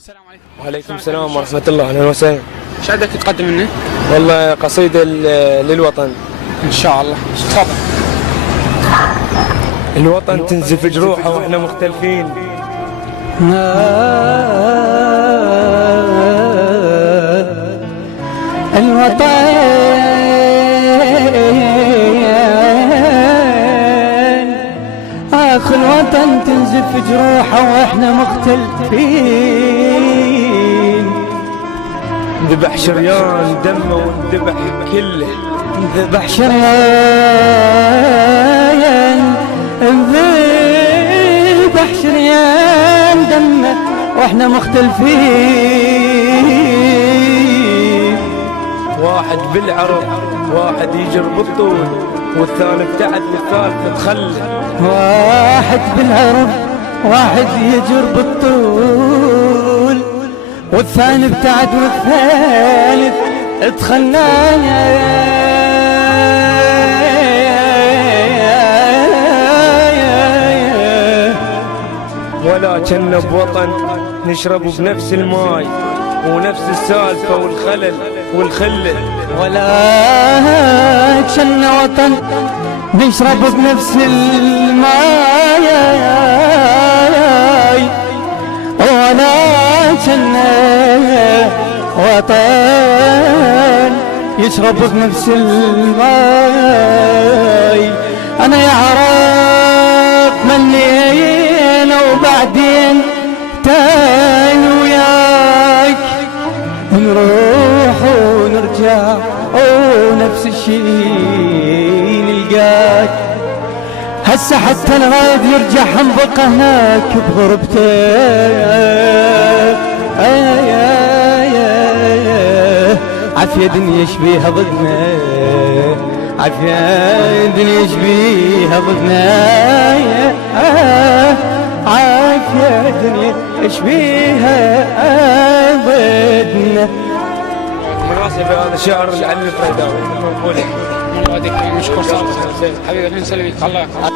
السلام عليكم. وعليكم السلام ورحمة الله. أهلا وسهلا. ايش عندك تقدم لنا؟ والله قصيدة للوطن. ان شاء الله تفضل. الوطن تنزف جروحه واحنا مختلفين. اخ الوطن تنزف جروحه واحنا مختلفين. ذبح شريان دمه وانذبح كله. ذبح شريان ذبح شريان دمه واحنا مختلفين. واحد بالعرض واحد يجر بالطول والثاني ابتعد والثالث تخلى. واحد بالعرض واحد يجر بالطول والثاني ابتعد والثالث تخلى. ولا كنا بوطن نشرب بنفس الماي ونفس السالفة والخلل والخلة. ولا كنا وطن نشرب بنفس الماي ولا كنا وطن يشرب بنفس الماي. انا يا عرب ملينا وبعدين تاني وياك نروح ونرجع ونفس الشي نلقاك. هسه حتى الغايب يرجع حنبقى هناك بغربتك. عافية دنيا يشبيها ضدنا، عافية دنيا يشبيها ضدنا، عافية دنيا يشبيها ضدنا. مناسب هذا شعر العلي الفريداوي. الله يديك، نشكر صاحبك حبيبي. الحين نسلمك. الله يحفظك.